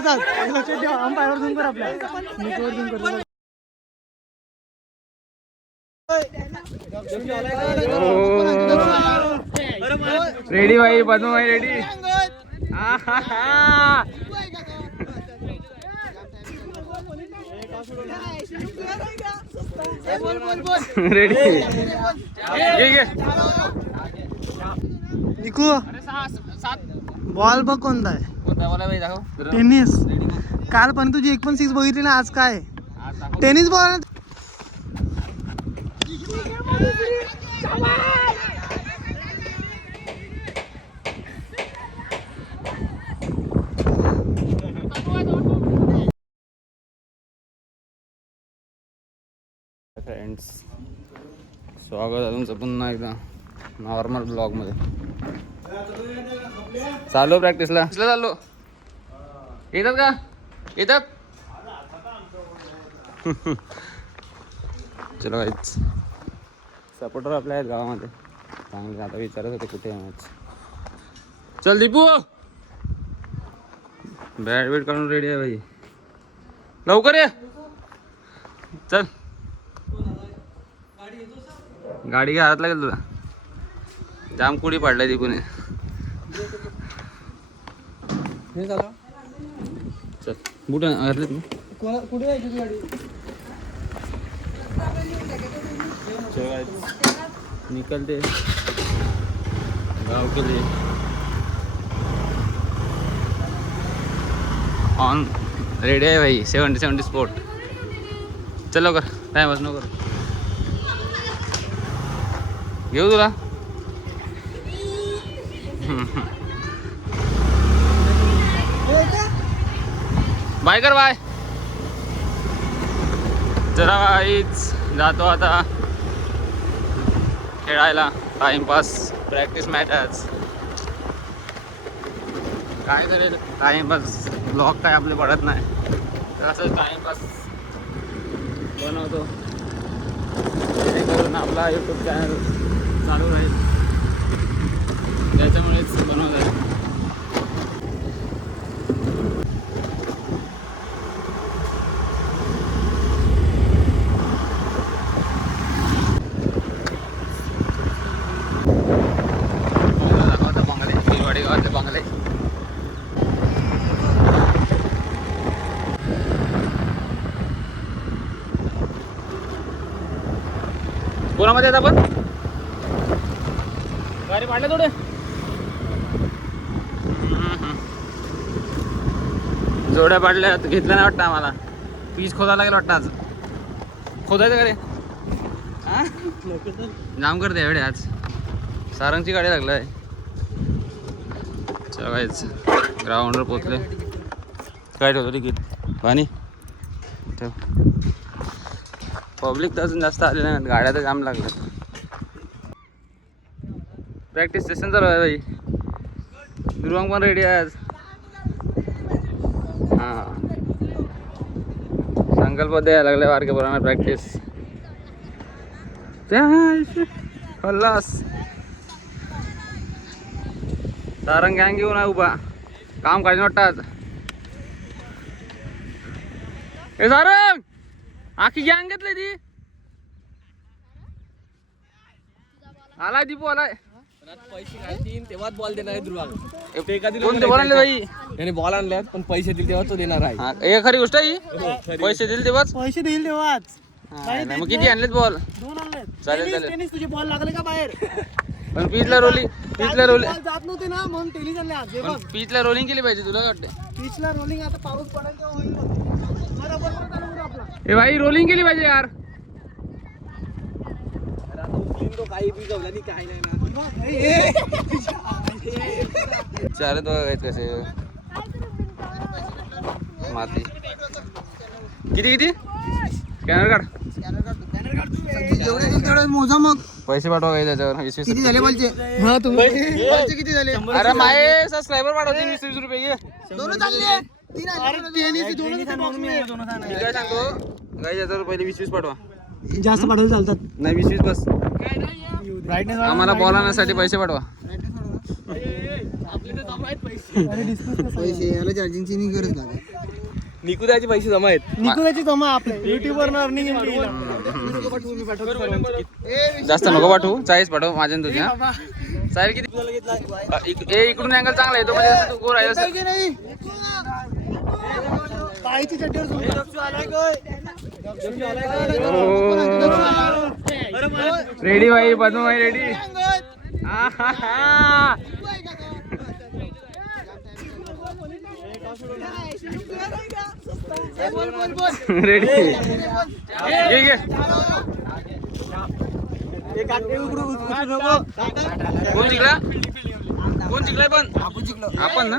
कसा लक्षात ठेवा. अंपायर झूम कर आपल्या निकोवर झूम कर. रेडी भाई, पद्म भाई रेडी. रेडी. निकू बॉल बघ कोणता आहे. टेनिस. काल पण तुझी 1 पण 6 बघितली ना. आज काय टेनिस बॉल. फ्रेंड्स, स्वागत आहे तुमचं पुन्हा एकदा नॉर्मल ब्लॉग मध्ये. चालू प्रॅक्टिसला चाललो. येतात का? येतात. चलो गाईच, सपोर्टर आपल्या आहेत गावामध्ये चांगले. आता विचारत होते कुठे मॅच. चल दीपू, बॅट वेट काढून रेडी आहे भाई. लवकर ये. चल, गाडी घ्या. हात लागेल तुला. जाम कुडी पडलाय दीपूने. चल, बुट घातले तुम्ही. कुठे जायची गाडी. निकलते गाव के लिए. ऑन रेडी आहे भाई. 70 स्पोर्ट. चल लवकर, टाइम वाच नको. घेऊ तुला. बाय कर बाय. जरा वाईच जातो आता खेळायला. टाइमपास, प्रॅक्टिस मॅचच काय करेल. टाइमपास ब्लॉग काय आपले पडत नाही तर असं टाइमपास बनवतो. जेणेकरून आपला यूट्यूब चॅनल चालू राहील. त्याच्यामुळेच बनवत आहे. दाखवता बंगले, बिरवाडी गावातले बंगले. कोणामध्ये आहेत आपण? गाडी पाडले थोडे. जोड्या पाडल्या. घेतल्या नाही वाटतं आम्हाला. पीच खोदायला लागेल वाटतं आज. खोदायचं गाडी जाम करते एवढे आज. सारंगची गाडी लागलं आहे. चलायच ग्राउंडवर पोचले. काय ठेवतो तिकीट पाणी ठेव. पब्लिक तर अजून जास्त आले नाही. गाड्या तर जाम लागल्या. प्रॅक्टिस सेशन चालू आहे भाई. दुर्वांग पण रेडी आहे आज. हां, संकल्प द्यायला लागले बारके पोरांना प्रॅक्टिस. खल्लास. सारंग गँग घेऊन आहे उभा. काम काढून वाटतं आज. हे सारंग आखी गँग घेतली ती. आलाय दीपू आलाय. पैसे घालतील तेव्हाच बॉल देणार आहे दुर्वांग. कोणते बॉल आणले भाई? त्याने बॉल आणल्यात पण पैसे दिले तेव्हा तो देणार आहे. हे खरी गोष्ट आहे. पैसे दिले तेव्हाच. पैसे देईल तेव्हाच. मग किती आणलेत बॉल? 2 आणलेत. चालेल चालेल. टेनिस तुझे बॉल लागले का बाहेर? पण पिचला रोलिंग जात नव्हते ना म्हणून टेनिस आणले आज. हे बघ, पिचला रोलिंग केली पाहिजे तुला वाटते. पिचला रोलिंग. आता पाऊस पडेल तेव्हा होईल बरोबर. चालू करू आपला. ए भाई रोलिंग केली पाहिजे यार. तो काही बी गवला नाही काही नाही ना. चालत बघायचं कसे माती. किती स्कॅनर काढ. जेवढे मोजा मग. पैसे पाठवा काही त्याच्यावर. 20 किती झाले बोलचे? हा तुम्ही किती झाले? अरे माये सबस्क्रायबर पाठवते 20 रुपये घे. दोन चालले. 3 आले. दोन काय सांगतो काही याच्यावर पहिले 20 पाठवा. जास्त पाठवले चालतात. नाही 20 बस. आम्हाला बॉल आणण्यासाठी पैसे पाठवा. पैसे याला चार्जिंगची नाही गरज लागेल. निकुदाचे पैसे जमा आहेत. निकुदाची जमा आपल्या युट्यूबवर अर्निंग जास्त नको पाठवू 40 पाठव माझ्या आणि तुझ्या. साहिल किती इकडून अँगल चांगला येतो म्हणजे असं तू गोर आहे असं. पायची चट्टीवर रेडी भाई बनू भाई रेडी. रेडी कोण जिंकला कोण जिंकलाय पण आपण ना.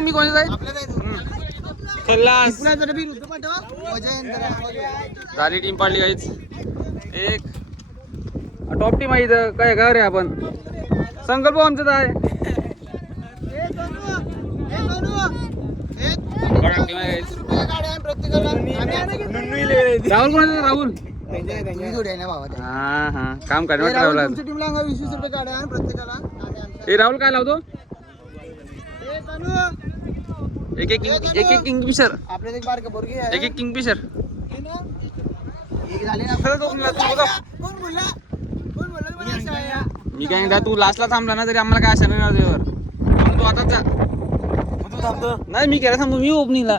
मी कोणी जाईल खल्लास. झाली टीम पाडली काहीच. एक टॉप टीम आहे इथं. काय का रे आपण संकल्प आमचा तर आहे. राहुल कोणाचा राहुल हा हा काम करणार राहुल. ए राहुल काय लावतो. एक एक किंगफिशर एक एक किंगफिशर. मी काय म्हणता तू लास्टला थांबला ना तरी आम्हाला काय आशा नाही त्यावर. तू आता जा. नाही मी केला थांबू. मी ओपनिंगला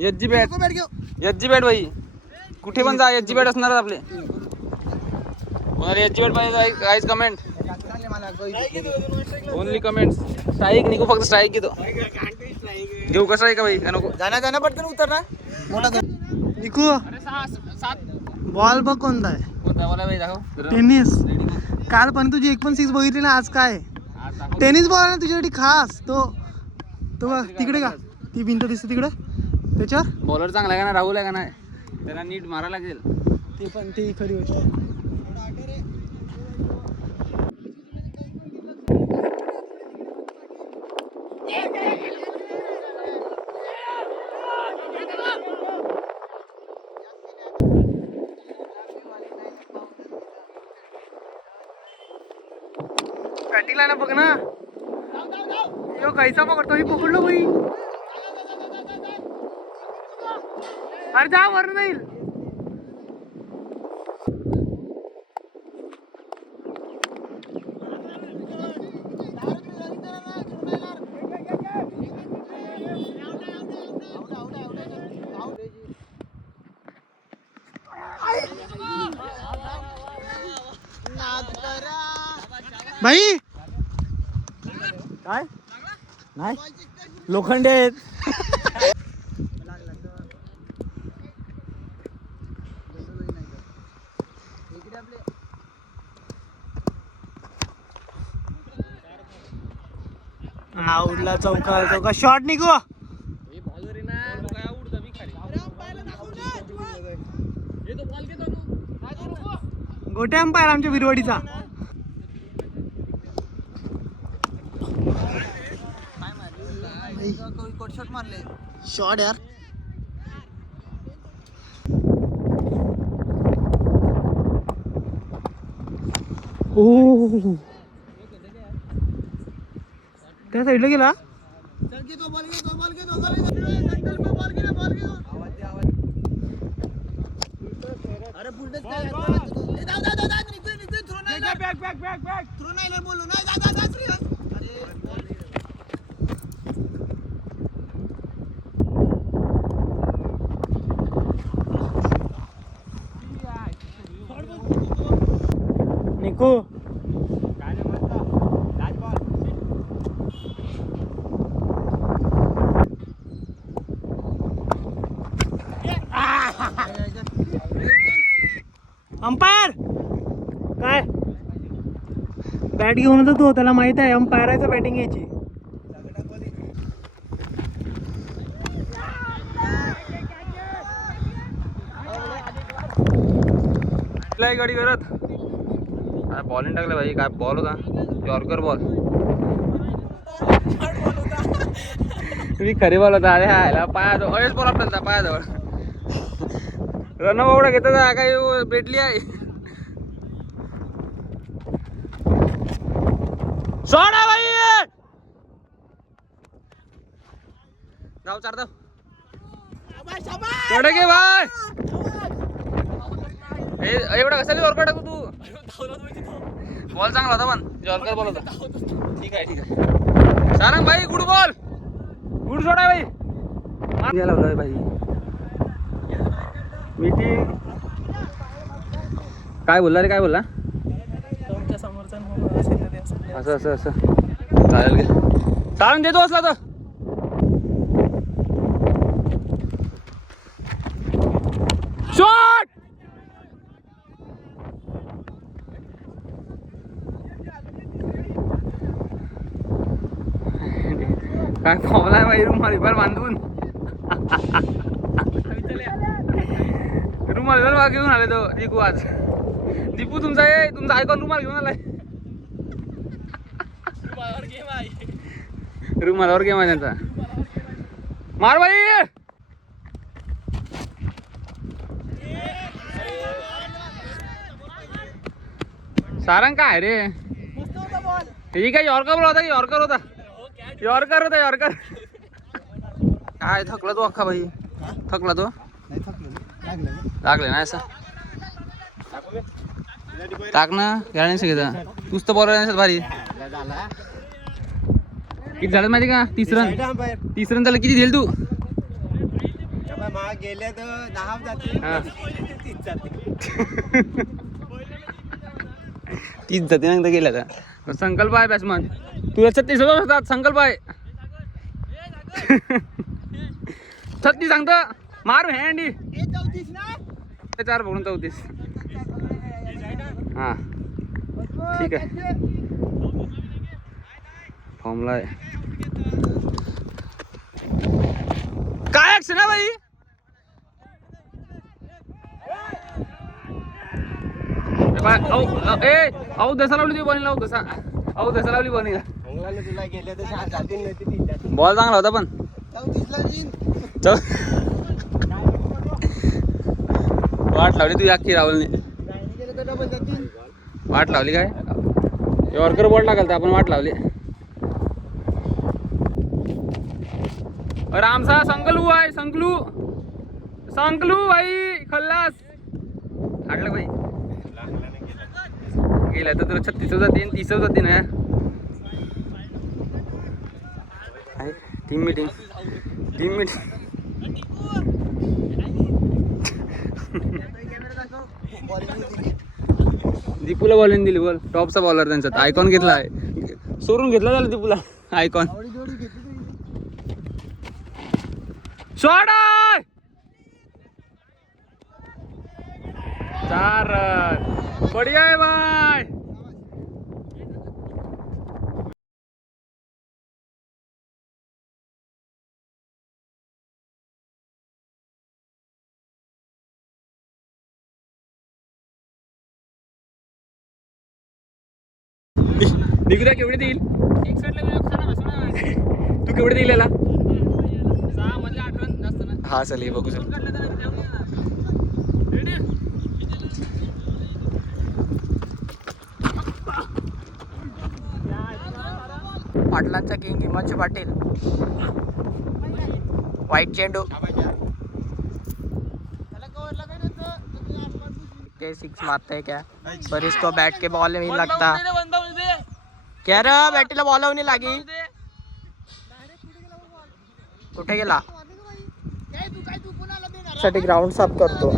एचजी बॅट भाई कुठे पण जा. एचजी बॅट असणार आपले. कोणाला एचजी बॅट पाहिजे काहीच कमेंट ओनली कमेंट. स्ट्राईक निघू फक्त स्ट्राईक घेतो. घेऊ कसं आहे का भाई नको जाण्या पटकन उतर ना मोठा निकू. बॉल बघ कोणता आहे. टेनिस. काल पण तुझी 1 पण 6 बघितली ना. आज काय टेनिस बॉल ना तुझ्यासाठी खास. तो बघ तिकडे का ती भिंत दिसते तिकडे त्याच्यावर. बॉलर चांगला आहे का ना राहुल आहे का नाही. त्याला नीट मारायला लागेल. ते पण ती खरी गोष्ट. बॅटिंगला ना बघ ना. यो कैसा पकडतो. ही पकडलो बाई. अरे जा वर जाईल. भाई काय नाही लोखंडे आहेत. उडला चौका शॉट निघू. गोटे अंपायर आमच्या विरवाडीचा. शॉट यार. ओ त्या साईडला गेला. निकू अंपायर काय बॅट घेऊन तो त्याला माहित आहे अंपायराचं बॅटिंग यायची. गाडी करत बॉलिंग टाकलं भाई. काय बॉल होता. Yorker ball. तुम्ही खरी बॉल होता. अरे हा पायाजवळ अरेच बॉल आपल्याला पायाजवळ. रन बावडा घेतात काय भेटली आहे. सोडा भाई धाव 4 धाव कडे घे बाय एवढा कशाला यॉर्कर टाकू तू बॉल चांगला होता पण यॉर्कर बॉल होता ठीक आहे सारंग भाई गुड बॉल गुड शॉट आहे भाई गेला होता भाई मीटिंग काय बोलला रे काय बोलला असं असं असं चालेल घे सारंग देतो असला तर शॉट काय फॉर्मला बाई रुमालीवर बांधून रुमालीवर घेऊन आले तो दीपू आज दीपू तुमचा आयकॉन रुमाल घेऊन आलाय रुमालावर गेम आहे त्यांचा मार बाई सारंग काय रे ठीक आहे यॉर्कर होता यॉर्कर होता काय थकला तो अख्खा भाई थकला तो लागले ना असं टाक ना खेळण्यास घेता तूच तर बॉलर भारी किती झालं माहिती का तिसरं झालं किती देईल तू गेले तर 10 जाते 30 जाते ना गेल्या तर संकल्प आहे बॅट्समन तुला 36 होतात संकल्प आहे 36 सांगतो मार हँडी 4 पकडून 34 हा ठीक आहे फॉर्मला आहे काय ऍक्शन आहे भाई दसा लावली बनी लावू दसा दसा लावली बनी तुला गेले तर 6 जातील नाही ते 3 जातील बॉल चांगला होता पण वाट लावली तू अख्खी राहुलने वाट लावली काय यॉर्कर बॉल टाकाल तर आपण वाट लावली रामसा संकलू आहे संकलू भाई खल्लास हाडलं भाई गेला तर तुला 36 जातीन 30 जातीन ना टीम मीटिंग दीपूला बॉलिंग दिली बोल टॉपचा बॉलर त्यांचा आयकॉन घेतला आहे सोडून घेतला झाला दीपूला आयकॉन शॉट 4 रन बढ़िया है भाई दिगुऱ्या केवढे देईल तू केवढे देईल याला 6 मधले 8 रन जास्त ना हा चल बघू चल पाटलांचा किंग हिमांशू पाटील वाईट चेंडू के 6 मारते क्या पर इसको बैट के बॉल नहीं लगता क्या रे बॅटीला बॉल नाही लागी कुठे गेला साठी ग्राउंड साफ करतो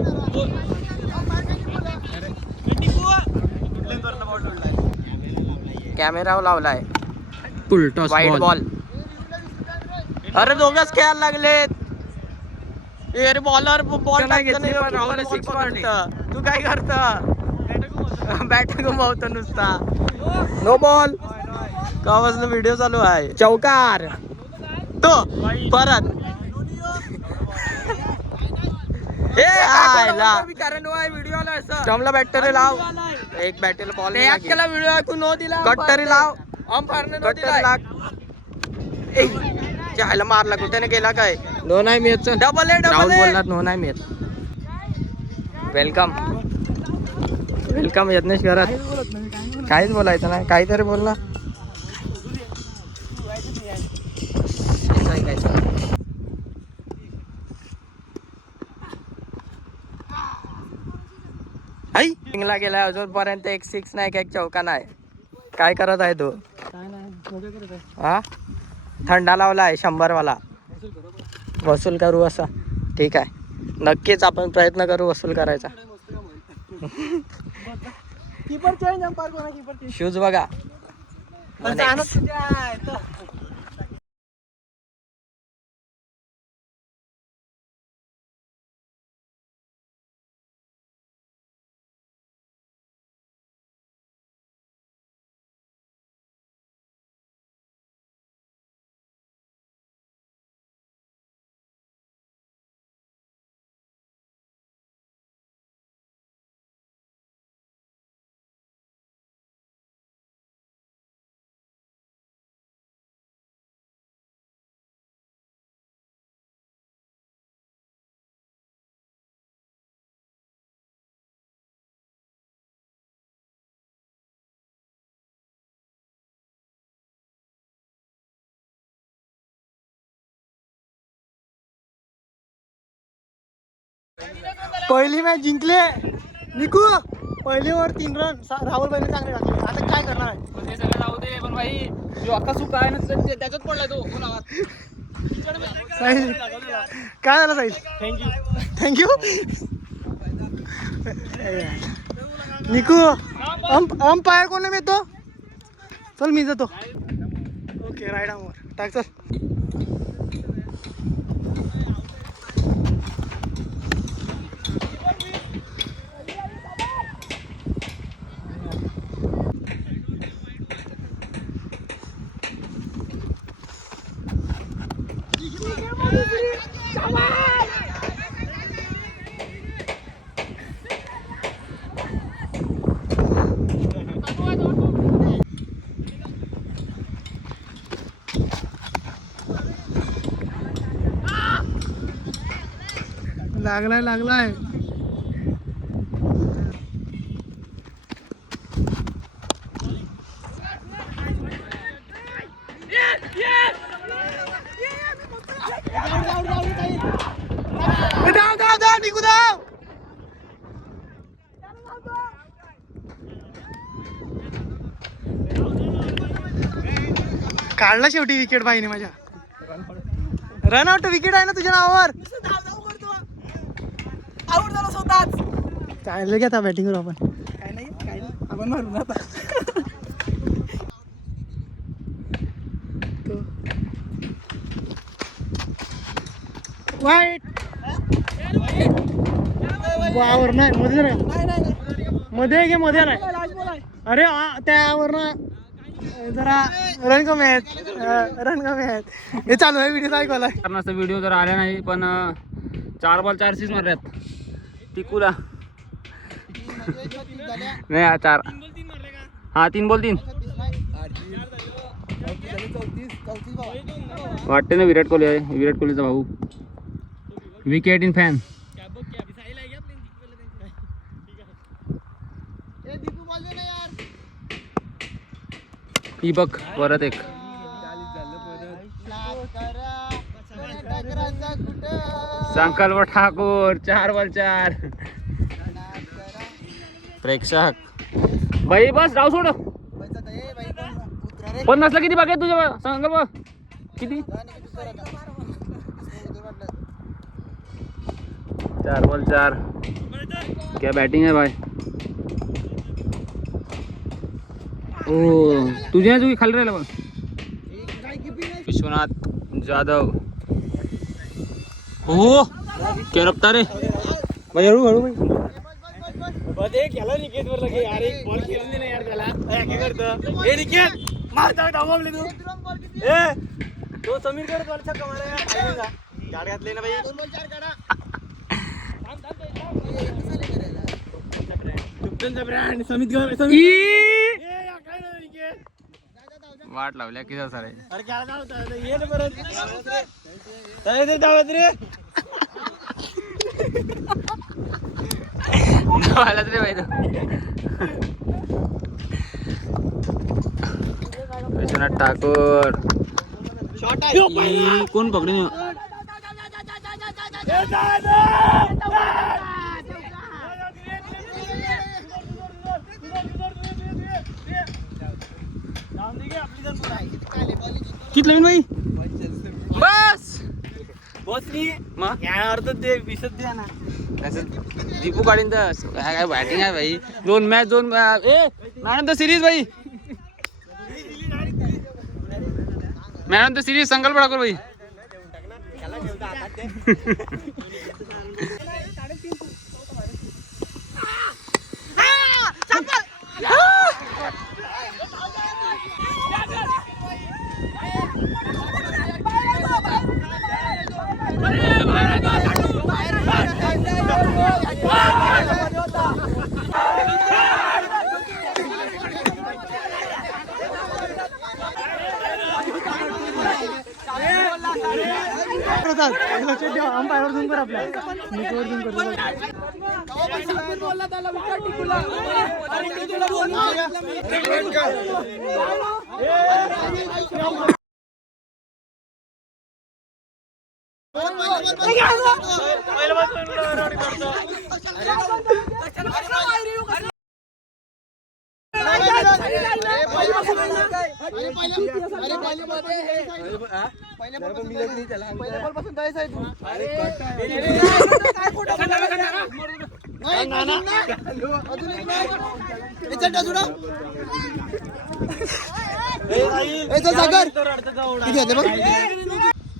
कॅमेरा लावलाय वाईट बॉल अरे दोघच खेळायला लागलेत अरे बॉलर बॉल तू काय करता बॅट घुमवतो नुसता नो बॉल कावाजला व्हिडिओ चालू आहे चौकार तो परत स्टम्पला बॅटरी लाव एक बॅटरी बॉल व्हिडिओ ऐकू नो दिला कट्टरी लाव जायला मारला कुठे गेला काय नो नाही मिळत डबल बोलणार नो नाही मिळत वेलकम यज्ञेश घरात काहीच बोलायचं नाही काहीतरी बोलला ला गेला अजूनपर्यंत एक 6 नाही एक चौका नाही. काय करत आहे तो? हा थंडा लावलाय 100 वाला. वसूल करू असा. ठीक आहे, नक्कीच आपण प्रयत्न करू वसूल करायचा. शूज बघा. पहिली मॅच जिंकले निकू. पहिली ओव्हर 3 रन राहुल भाईने चांगले टाकले. आता काय करणार आहे? पण हे सगळं जाऊ दे. पण भाई जो अख्खा चुका आहे ना त्याच्यात पडलाय तो. साहिल काय झालं साहिल? थँक्यू. निकू अंपायर कोण येतो? चल मी जातो. ओके राईट आमवर टाक चल. लागलाय. धाव निकू धाव. काढला शेवटी विकेट बाईने माझ्या. रन आउट विकेट आहे ना तुझ्या नावावर. आउट झाला स्वतःच. चालेल घ्या आता बॅटिंग करू आपण. काय नाही आपण मारू ना आता. वाईट वावर नाही मध्ये मध्ये नाही. अरे त्यावर ना जरा रन कमी आहेत. हे चालू आहे व्हिडिओ ऐकवलाय. कारणास्तव व्हिडिओ जर आल्या नाही. पण 4 बॉल 4 6 मारल्यात टिकूला. नाही 4 हा 3 बॉल 3 वाटते ना. विराट कोहली आहे. विराट कोहलीचा भाऊ. Wicket in fan. ही बघ परत एक. संकल्प ठाकूर 4 बॉल 4. प्रेक्षक भाई बस राव सोड. 50 किती बाकी तुझ्या संकल्प किती? 4 बॉल 4. क्या बैटिंग है भाई. ओ तुझ्या तू खाली राहिला बघ. विश्वनाथ जाधव. ओ क्या रफ्तार रे भाई. हळू भाई. गेला निकेत वर लगे यार. एक बॉल खेळून दे ना यार त्याला. काय करतो हे निकेत मारता धावले तू. तो समीर कडे वरचा कमाल आहे. गाड घातले ना भाई. 2 बॉल 4 काढा. कॅप्टनचा ब्रँड समीत वाट लावल्या की सर. अरे काय धावत ये ना परत. काय धावत रे. धावायलाच रे भाई. विश्वनाथ ठाकूर. कोण पकडून किती नवीन भाई बस बसली मग या अर्ध ते विसत द्या ना. दीपू काढीन तर काय काय बॅटिंग आहे भाई. 2 match 2 man of the series भाई. मॅन ऑफ द सिरीज संकल्प ठाकूर भाई. अंपायर झूम कर आपल्या निकोवर झूम कर.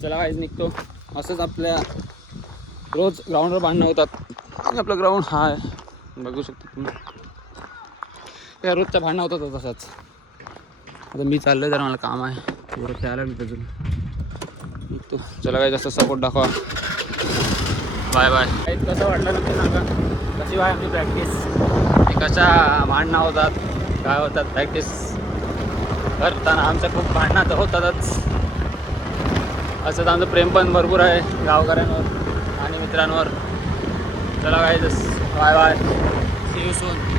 चला काहीच निघतो. असंच आपल्या रोज ग्राउंडवर भांडणं होतात. आणि आपलं ग्राउंड हा आहे बघू शकतो तुम्ही. त्या रोजच्या भांडणं होतात तसंच. आता मी चाललोय जरा मला काम आहे थोडं खेळायला मी अजून निघतो. चला काही जास्त सपोर्ट दाखवा. Bye bye. कसं वाटलं नक्की सांगा. कशी आहे आमची प्रॅक्टिस. कशा भांडणं होतात काय होतात. प्रॅक्टिस करताना आमचं खूप भांडणं तर होतातच. असंच आमचं प्रेम पण भरपूर आहे गावकऱ्यांवर आणि मित्रांवर. चला काय bye bye. See you soon.